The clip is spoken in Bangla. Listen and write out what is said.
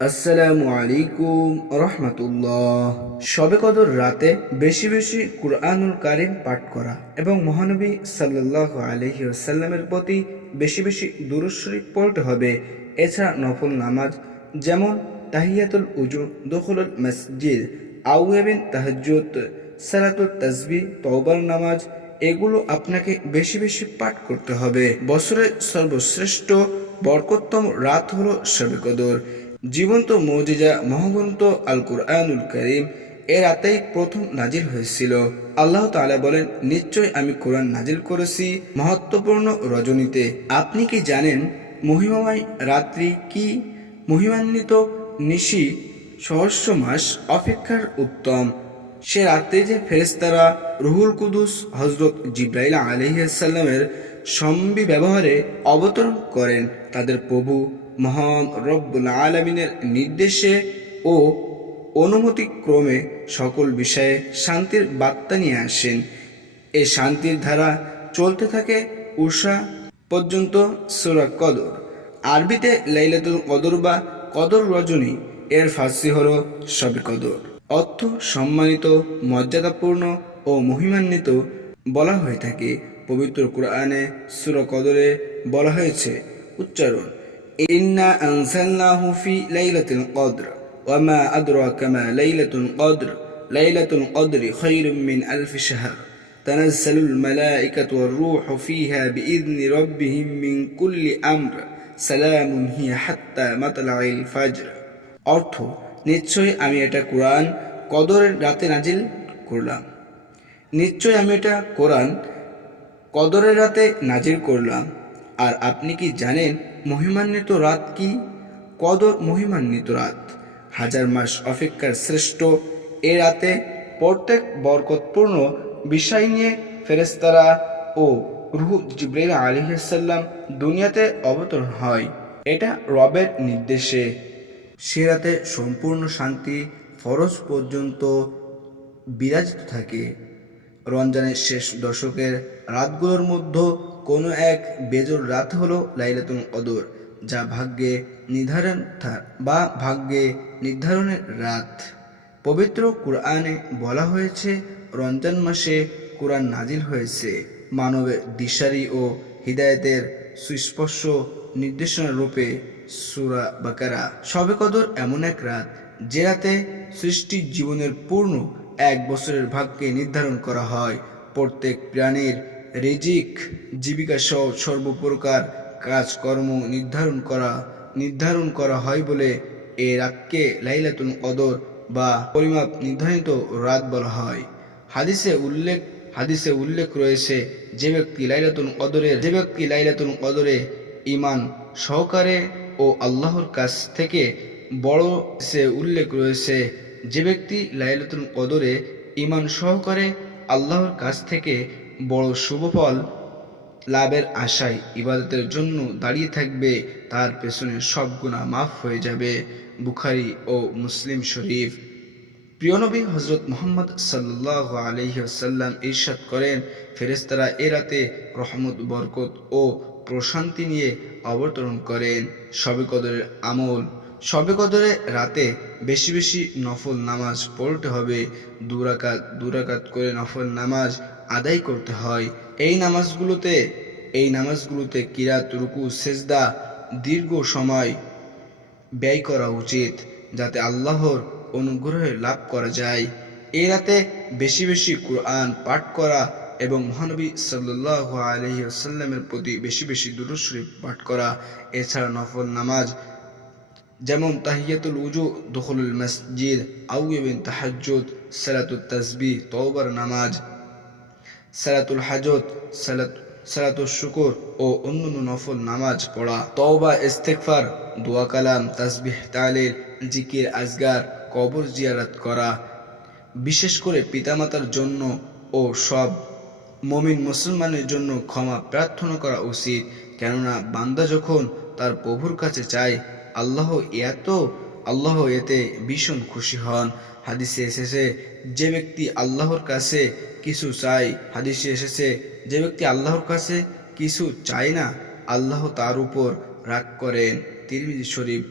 আসসালামু আলাইকুম রহমতুল্লাহ। শবে কদর রাতে বেশি বেশি কুরআনুল কারিম পাঠ করা এবং মহানবী সাল্লাহ আলহি আসাল্লামের প্রতি বেশি বেশি দুরুশরীফ পড়তে হবে। এছাড়া নফল নামাজ যেমন তাহিয়াতুল উজু, দখলুল মসজিদ আউয়াবিন তাহাজ্জুদ সালাতুল তাসবি তওবার নামাজ, এগুলো আপনাকে বেশি বেশি পাঠ করতে হবে। বছরের সর্বশ্রেষ্ঠ বরকত্তম রাত হলো শবে কদর। জীবন্ত মৌজিজা মহাগ্রন্থ আল কুরআনুল করিম এ রাতেই প্রথম নাজিল হয়েছিল। আল্লাহ তাআলা বলেন নিশ্চয় আমি কোরআন নাজিল করেছি মহত্বপূর্ণ রজনীতে। আপনি কি জানেন মহিমাময় রাত্রি কি? মহিমান্বিত নিশি সহস্র মাস অপেক্ষার উত্তম। সে রাত্রে যে ফেরেস্তারা রুহুল কুদুস হজরত জিব্রাইল আলহিসাল্লামের সম্বি ব্যবহারে অবতরণ করেন, তাদের প্রভু মহান রব্বুল আলমিনের নির্দেশে ও অনুমতি ক্রমে সকল বিষয়ে শান্তির বার্তা নিয়ে আসেন। এ শান্তির ধারা চলতে থাকে উষা পর্যন্ত সুরা কদর। আরবিতে লাইলাতুল কদর বা কদর রজনী, এর ফার্সি হল সবে কদর। অর্থ সম্মানিত, মর্যাদাপূর্ণ ও মহিমান্বিত বলা হয়ে থাকে। পবিত্র কোরআনে সুরা কদরে বলা হয়েছে, উচ্চারণ ইন্না আনসালনাহু ফি লাইলাতুল কদর ওয়ামা আদরাকা মা লাইলাতুল কদর লাইলাতুল কদরি খায়রুম মিন আলফি শাহর تنزل الملائكة والروح فيها بإذن ربهم من كل أمر سلام هي حتى مطلع الفجر অর্থ নিশ্চয় আমি এটা কোরআন কদরের রাতে নাজিল করলাম নিশ্চয় আমি এটা কোরআন কদরের রাতে নাজিল করলাম আর আপনি কি জানেন মহিমান্বিত রাত কি? কদর মহিমান্বিত রাত। হাজার মাস অপেক্ষার শ্রেষ্ঠ এ রাতে প্রত্যেক বরকতপূর্ণ বিষয় নিয়ে ফেরেস্তারা ও রুহু জিব্রাইল আলিহাসাল্লাম দুনিয়াতে অবতরণ হয়। এটা রবের নির্দেশে। সে রাতে সম্পূর্ণ শান্তি ফরজ পর্যন্ত বিরাজিত থাকে। রমজানের শেষ দশকের রাতগুলোর মধ্যে কোনো এক বেজর রাত হলো লাইলাতুল কদর, যা ভাগ্যে নির্ধারণ বা ভাগ্যে নির্ধারণের রাত। পবিত্র কোরআনে বলা হয়েছে, রমজান মাসে কোরআন নাজিল হয়েছে। মানবের দিশারি ও হৃদায়তের সুস্পর্শ নির্দেশনা রূপে সুরা বাকারা। সবে কদর এমন এক রাত, যে রাতে সৃষ্টির জীবনের পূর্ণ এক বছরের ভাগ্যে নির্ধারণ করা হয়। প্রত্যেক প্রাণীর রিজিক, জীবিকা সহ সর্বপ্রকার কাজকর্ম নির্ধারণ করা নির্ধারণ করা হয় বলে এ রাতকে লাইলাতুল কদর বা পরিমাপ নির্ধারিত রাত বলা হয়। হাদিসে উল্লেখ হাদিসে উল্লেখ রয়েছে যে ব্যক্তি লাইলাতুল কদরের যে ব্যক্তি লাইলাতুল কদরে ইমান সহকারে ও আল্লাহর কাছ থেকে বড় সে উল্লেখ রয়েছে যে ব্যক্তি লাইলাতুল কদরে ইমান সহকারে আল্লাহর কাছ থেকে বড় শুভফল লাভের আশায় ইবাদতের জন্য দাঁড়িয়ে থাকবে, তার পেছনে সব গুণা মাফ হয়ে যাবে, বুখারি ও মুসলিম শরীফ। প্রিয়নবী হজরত মোহাম্মদ সাল্লাহ আলহিহাসাল্লাম ইরশাদ করেন ফেরেস্তারা এ রাতে রহমত, বরকত ও প্রশান্তি নিয়ে অবতরণ করেন। সবে কদরের আমল, সবে কদরে রাতে বেশি বেশি নফল নামাজ পড়তে হবে। দুরাকাত দুরাকাত করে নফল নামাজ আদায় করতে হয়। এই নামাজগুলোতে এই নামাজগুলোতে কিরাত, রুকু, সেজদা, দীর্ঘ সময় ব্যয় করা উচিত, যাতে আল্লাহর অনুগ্রহে লাভ করা যায়। এই রাতে বেশি বেশি কোরআন পাঠ করা এবং মহানবী সাল্লাহ আলহি আসাল্লামের প্রতি বেশি বেশি দুরুশরীফ পাঠ করা, এছাড়া নফল নামাজ, যেমন তাহিয়াতুল উজু, দখলুল মসজিদ আউবিন তাহাজ্জুদ সালাতুল তাসবি তওবার নামাজ সালাতুল হাজত, সালাত সালাতুল শুকুর ও অন্যান্য নফল নামাজ পড়া। তওবা, ইস্তেগফার, দোয়া কালাম, তাসবিহ, তালিল, জিকির, আজগার, কবর জিয়ারত করা। বিশেষ করে পিতামাতার জন্য ও সব মমিন মুসলমানের জন্য ক্ষমা প্রার্থনা করা উচিত। কেননা বান্দা যখন তার প্রভুর কাছে চায়, আল্লাহ এত, আল্লাহ এতে ভীষণ খুশি হন। হাদিসে এসেছে, যে ব্যক্তি আল্লাহর কাছে কিছু চায়, হাদিসে এসেছে, যে ব্যক্তি আল্লাহর কাছে কিছু চায় না, আল্লাহ তার উপর রাগ করেন। তিরমিজি শরীফ